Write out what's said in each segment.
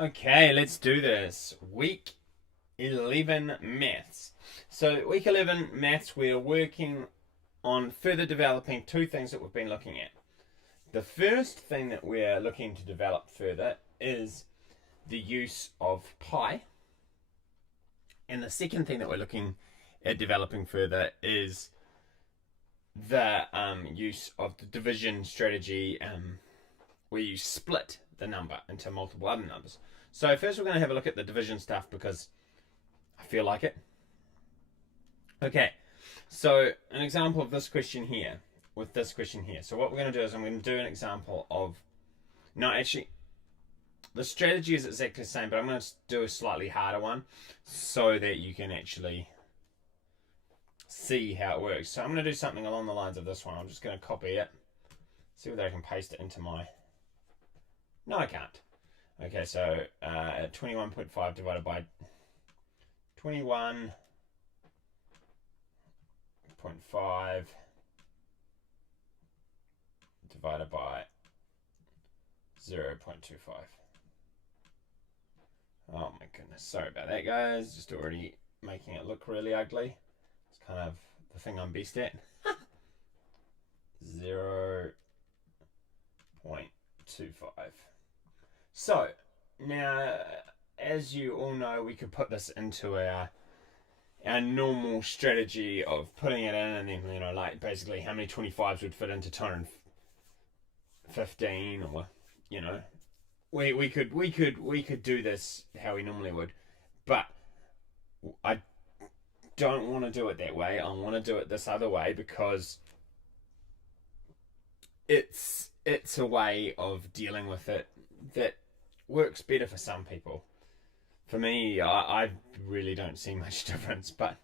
Okay, let's do this. Week 11 maths. So, week 11 maths, we're working on further developing two things that we've been looking at. The first thing that we're looking to develop further is the use of pi. And the second thing that we're looking at developing further is the use of the division strategy where you split the number into multiple other numbers. So first we're going to have a look at the division stuff because I feel like it. Okay, so an example of this question here, with this question here. So what we're going to do is I'm going to do an example of, no, actually, the strategy is exactly the same, but I'm going to do a slightly harder one so that you can actually see how it works. So I'm going to do something along the lines of this one. I'm just going to copy it, see whether I can paste it into my... No, I can't. Okay, so 21.5 divided by 21.5 divided by 0.25. Oh my goodness, sorry about that, guys. Just already making it look really ugly. It's kind of the thing I'm best at. 0.25. So, now, as you all know, we could put this into our normal strategy of putting it in and then, like basically how many 25s would fit into 215, or, we could do this how we normally would, but I don't want to do it that way. I want to do it this other way because it's a way of dealing with it that works better for some people. For me, I really don't see much difference. But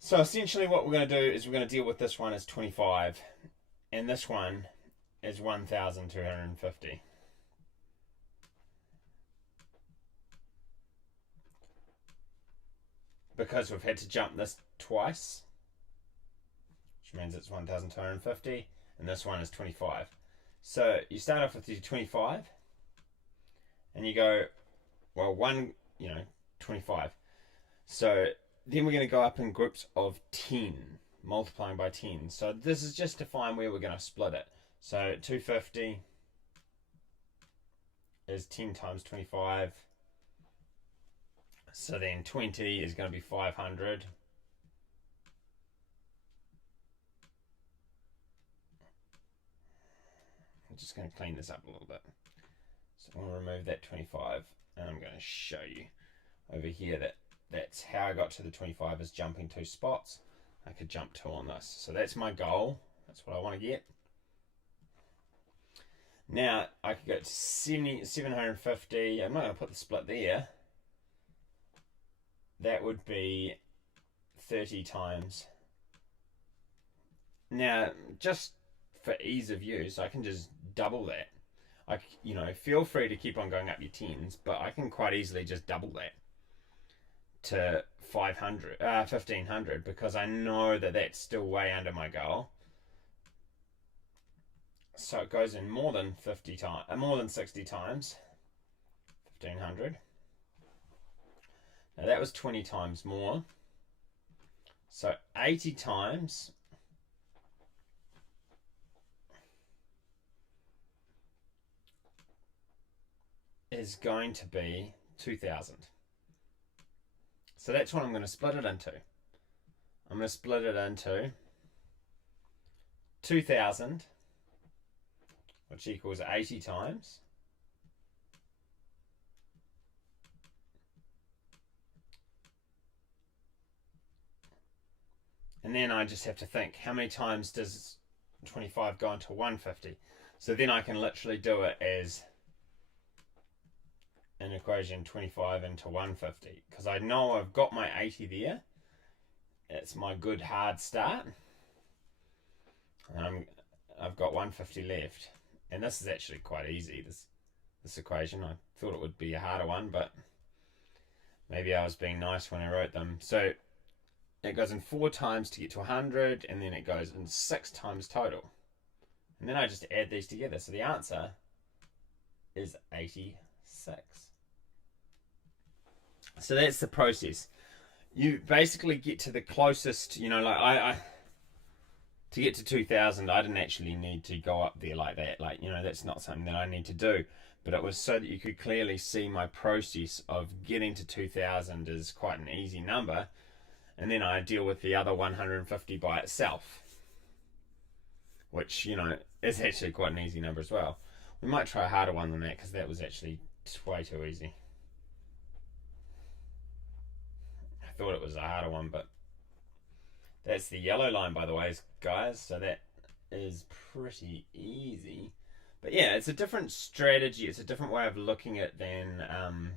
so essentially what we're going to do is we're going to deal with this one as 25 and this one is 1,250. Because we've had to jump this twice, which means it's 1,250, and this one is 25. So you start off with the 25 and you go, well, 25. So then we're going to go up in groups of 10, multiplying by 10. So this is just to find where we're going to split it. So 250 is 10 times 25. So then 20 is going to be 500. I'm just going to clean this up a little bit. So I'm going to remove that 25 and I'm going to show you over here that's how I got to the 25 is jumping 2 spots. I could jump 2 on this. So that's my goal. That's what I want to get. Now I could go to 750. I'm not going to put the split there. That would be 30 times. Now, just for ease of use, I can just double that. Feel free to keep on going up your tens, but I can quite easily just double that to 1,500 because I know that that's still way under my goal. So it goes in more than 60 times. 1,500. Now that was 20 times more. So 80 times is going to be 2,000. So that's what I'm going to split it into. I'm going to split it into 2,000, which equals 80 times. And then I just have to think, how many times does 25 go into 150? So then I can literally do it as an equation 25 into 150. Because I know I've got my 80 there. It's my good hard start. And I've got 150 left. And this is actually quite easy, this equation. I thought it would be a harder one, but maybe I was being nice when I wrote them. So it goes in 4 times to get to 100, and then it goes in 6 times total. And then I just add these together. So the answer is 86. So that's the process. You basically get to the closest, you know, like I to get to 2000, I didn't actually need to go up there like that. Like, you know, that's not something that I need to do. But it was so that you could clearly see my process of getting to 2000 is quite an easy number. And then I deal with the other 150 by itself, which, you know, is actually quite an easy number as well. We might try a harder one than that because that was actually way too easy. I thought it was a harder one, but that's the yellow line, by the way, guys. So that is pretty easy. But yeah, it's a different strategy. It's a different way of looking at than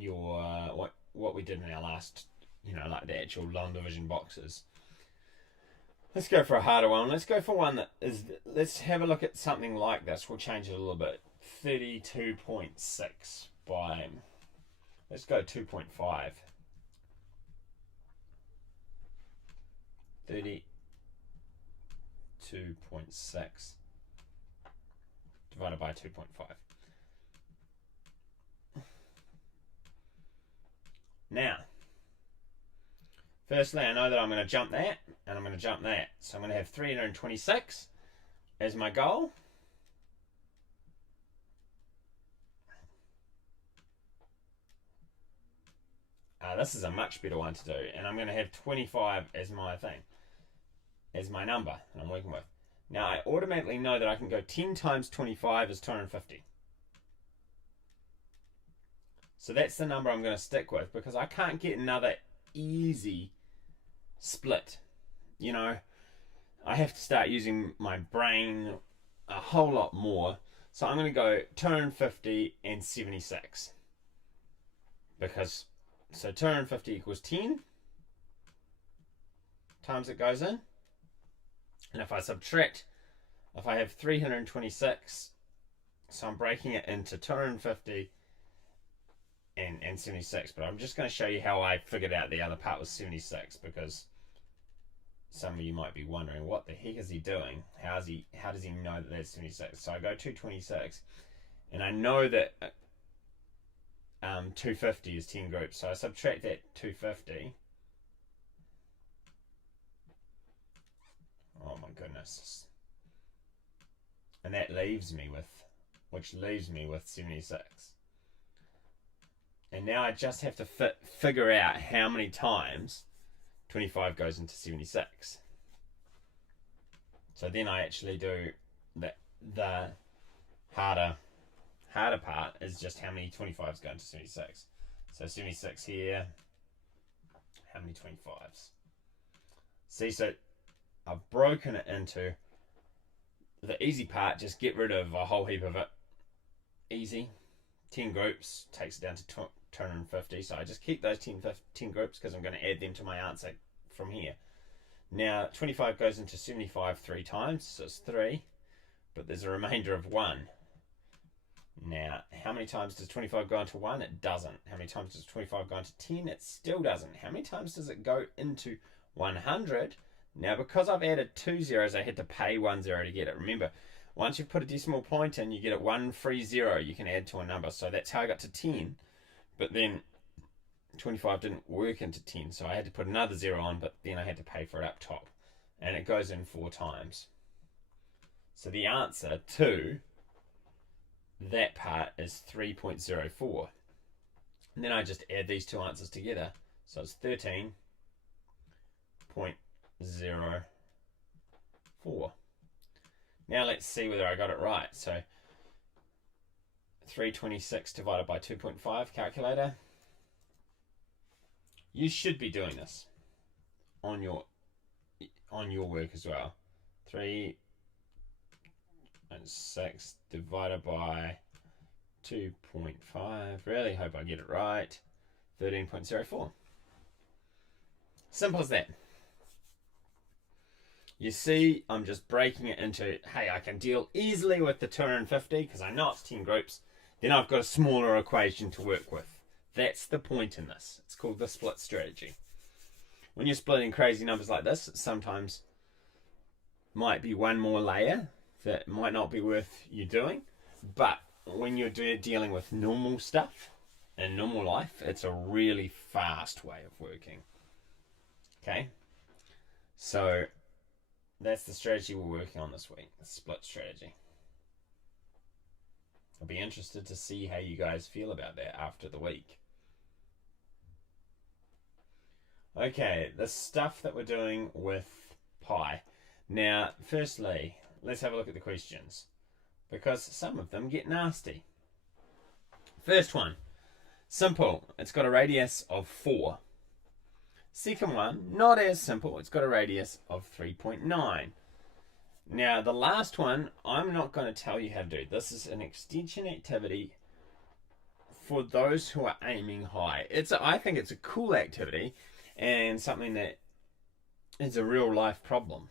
your what we did in our last, you know, like the actual long division boxes. Let's go for a harder one. Let's go for one that is. Let's have a look at something like this. We'll change it a little bit. 32.6 by. Let's go 2.5. 32.6 divided by 2.5. Now, firstly, I know that I'm going to jump that, and I'm going to jump that. So I'm going to have 326 as my goal. This is a much better one to do, and I'm going to have 25 as my thing, as my number that I'm working with. Now, I automatically know that I can go 10 times 25 is 250. So that's the number I'm going to stick with because I can't get another easy split. You know, I have to start using my brain a whole lot more. So I'm going to go 250 and 76. Because, so 250 equals 10 times it goes in. And if I subtract, if I have 326, so I'm breaking it into 250 and 76, but I'm just going to show you how I figured out the other part was 76 because some of you might be wondering what the heck is he doing? How does he know that that's 76? So I go 226 and I know that 250 is 10 groups, so I subtract that 250. Oh my goodness. And that leaves me with 76. And now I just have to figure out how many times 25 goes into 76. So then I actually do the harder part is just how many 25s go into 76. So 76 here. How many 25s? See, so I've broken it into the easy part, just get rid of a whole heap of it. Easy. 10 groups takes it down to 250. So I just keep those 10 groups because I'm going to add them to my answer from here. Now 25 goes into 75 3 times, so it's 3, but there's a remainder of 1. Now, how many times does 25 go into 1? It doesn't. How many times does 25 go into 10? It still doesn't. How many times does it go into 100? Now, because I've added 2 zeros, I had to pay 1 zero to get it. Remember, once you've put a decimal point in, you get it 1 free 0 you can add to a number. So that's how I got to 10. But then 25 didn't work into 10, so I had to put another 0 on, but then I had to pay for it up top. And it goes in 4 times. So the answer to that part is 3.04. And then I just add these two answers together. So it's 13.04. Now let's see whether I got it right. So 326 divided by 2.5, calculator. You should be doing this on your work as well. 3.6 divided by 2.5. Really hope I get it right. 13.04. Simple as that. You see, I'm just breaking it into, hey, I can deal easily with the 250 because I know it's 10 groups. Then I've got a smaller equation to work with. That's the point in this. It's called the split strategy. When you're splitting crazy numbers like this, it sometimes might be one more layer that might not be worth you doing. But when you're dealing with normal stuff in normal life, it's a really fast way of working. Okay? So that's the strategy we're working on this week, the split strategy. I'll be interested to see how you guys feel about that after the week. Okay, the stuff that we're doing with pi. Now, firstly, let's have a look at the questions, because some of them get nasty. First one, simple. It's got a radius of 4. Second one, not as simple. It's got a radius of 3.9. Now, the last one, I'm not going to tell you how to do. This is an extension activity for those who are aiming high. I think it's a cool activity and something that is a real life problem,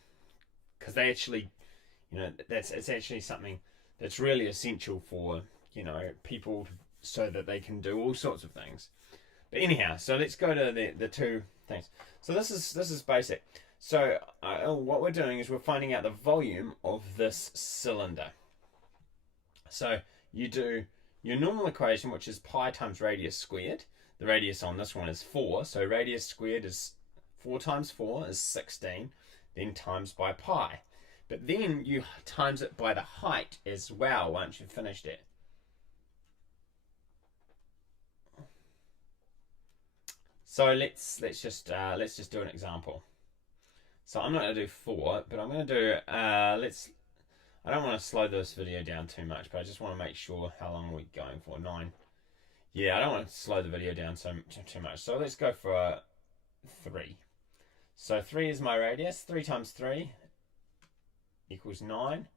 because they actually, it's actually something that's really essential for, people, so that they can do all sorts of things. But anyhow, so let's go to the two things. So this is basic. So what we're doing is we're finding out the volume of this cylinder. So you do your normal equation, which is pi times radius squared. The radius on this one is 4, so radius squared is 4 times 4 is 16, then times by pi. But then you times it by the height as well once you've finished it. So let's just do an example. So I'm not going to do 4, but I'm going to do, I don't want to slow this video down too much, but I just want to make sure how long we're going for. 9. Yeah, I don't want to slow the video down too much. So let's go for 3. So 3 is my radius. 3 times 3 equals 9.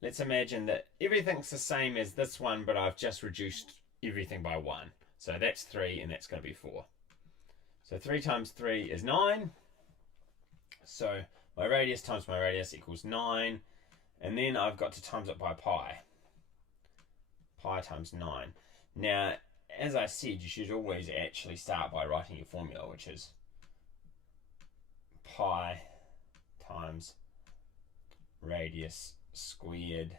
Let's imagine that everything's the same as this one, but I've just reduced everything by 1. So that's 3, and that's going to be 4. So 3 times 3 is 9. So my radius times my radius equals 9. And then I've got to times it by pi. Pi times 9. Now, as I said, you should always actually start by writing your formula, which is pi times radius squared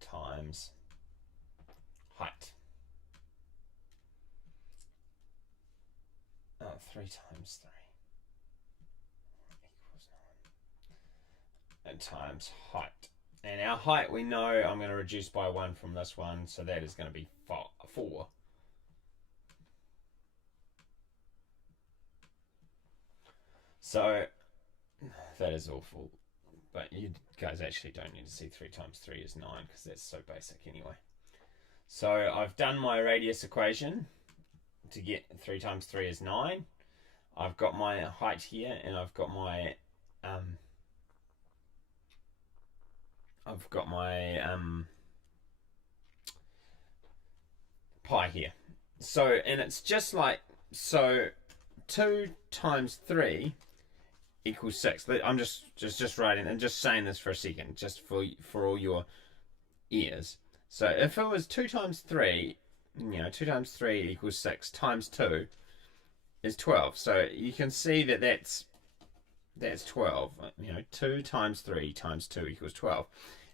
times height. 3 times 3 equals 9. And times height. And our height, we know I'm going to reduce by 1 from this one, so that is going to be 4. So that is awful. But you guys actually don't need to see 3 times 3 is 9, because that's so basic anyway. So I've done my radius equation to get 3 times 3 is 9. I've got my height here, and I've got my pi here. So, and it's just like, so 2 times 3 equals 6. I'm just writing and just saying this for a second, just for all your ears. So if it was 2 times 3, 2 times 3 equals 6, times 2 is 12. So you can see that that's 12. 2 times 3 times 2 equals 12.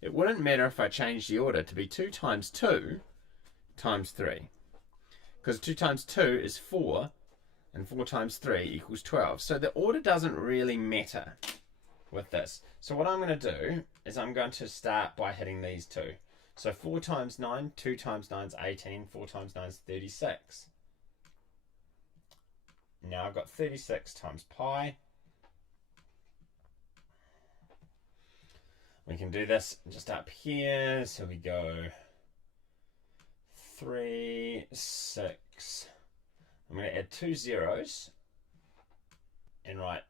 It wouldn't matter if I changed the order to be 2 times 2 times 3. Because 2 times 2 is 4, and 4 times 3 equals 12. So the order doesn't really matter with this. So what I'm going to do is I'm going to start by hitting these two. So 4 times 9, 2 times 9 is 18, 4 times 9 is 36. Now I've got 36 times pi. We can do this just up here. So we go 3, 6. I'm going to add 2 zeros and write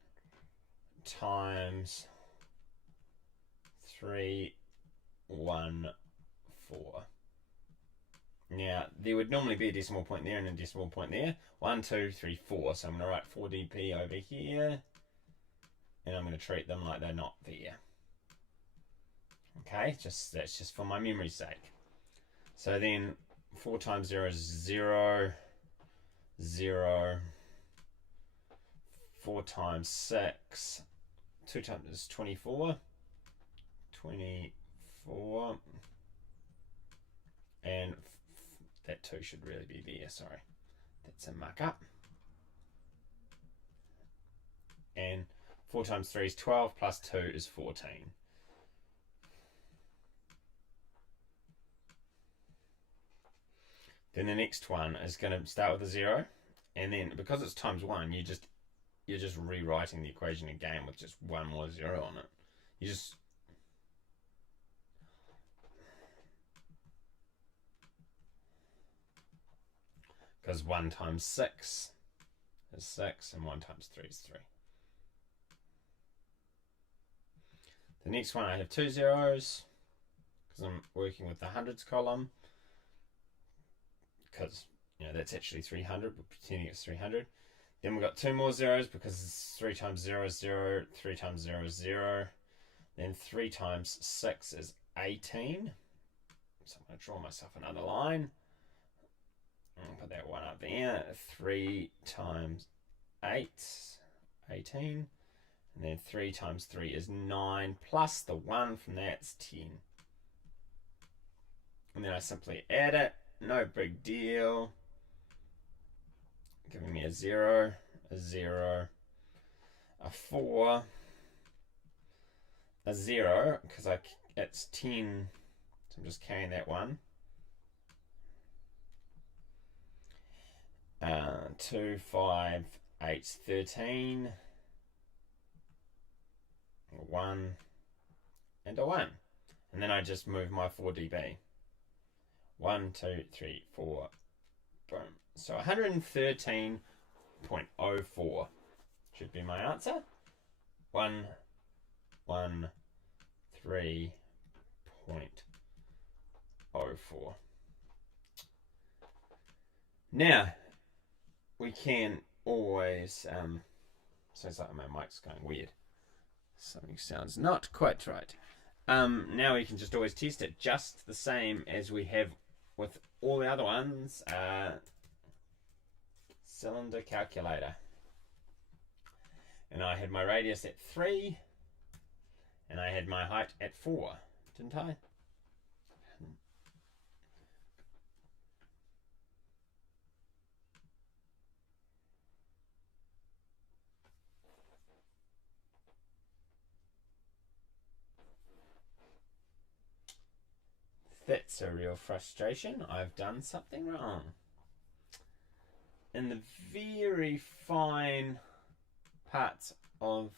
times 3, 1, 4. Now, there would normally be a decimal point there and a decimal point there. 1, 2, 3, 4. So I'm going to write 4 dp over here. And I'm going to treat them like they're not there. Okay, that's just for my memory's sake. So then 4 times 0 is 0. 0. 4 times 6. 2 times is 24. 24. And that 2 should really be there, sorry. That's a muck up. And 4 times 3 is 12, plus 2 is 14. Then the next one is going to start with a 0. And then, because it's times 1, you're just rewriting the equation again with just one more 0 on it. You just... Because 1 times 6 is 6, and 1 times 3 is 3. The next one, I have 2 zeros, because I'm working with the hundreds column. Because, you know, that's actually 300, we're pretending it's 300. Then we've got 2 more zeros, because 3 times 0 is 0, 3 times 0 is 0. Then 3 times 6 is 18. So I'm going to draw myself another line. I'll put that one up there. 3 times 8, 18. And then 3 times 3 is 9, plus the 1 from that's 10. And then I simply add it. No big deal. Giving me a 0, a 0, a 4, a 0, because it's 10, so I'm just carrying that one. 2, 5, 8, 13. 1 and a 1. And then I just move my 4 dB. 1, 2, 3, 4. Boom. So 113.04 should be my answer. 113.04. Now, we can always... sounds like my mic's going weird. Something sounds not quite right. Now we can just always test it just the same as we have with all the other ones. Cylinder calculator. And I had my radius at 3. And I had my height at 4. Didn't I? That's a real frustration. I've done something wrong. In the very fine parts of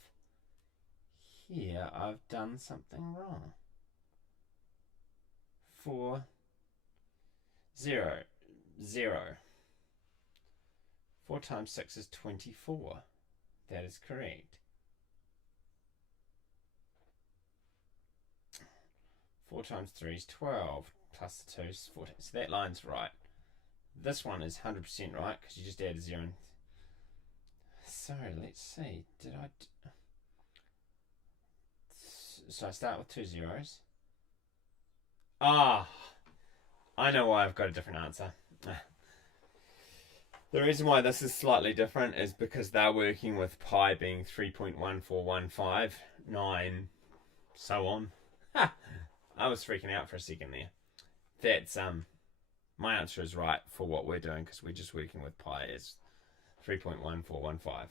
here, I've done something wrong. 4, 0, 0. 4 times 6 is 24. That is correct. 4 times 3 is 12, plus the 2 is 14. So that line's right. This one is 100% right, because you just add a 0. Sorry, let's see. Did I... So I start with 2 zeros. Ah! I know why I've got a different answer. The reason why this is slightly different is because they're working with pi being 3.14159, so on. Ha! I was freaking out for a second there. That's my answer is right for what we're doing, because we're just working with pi as 3.1415.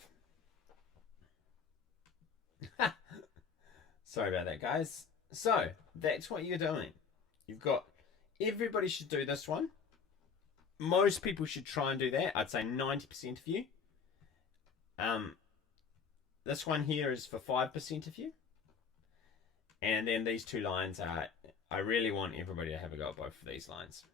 Sorry about that, guys. So that's what you're doing. You've got... Everybody should do this one. Most people should try and do that. I'd say 90% of you. This one here is for 5% of you. And then these two lines are... I really want everybody to have a go at both of these lines.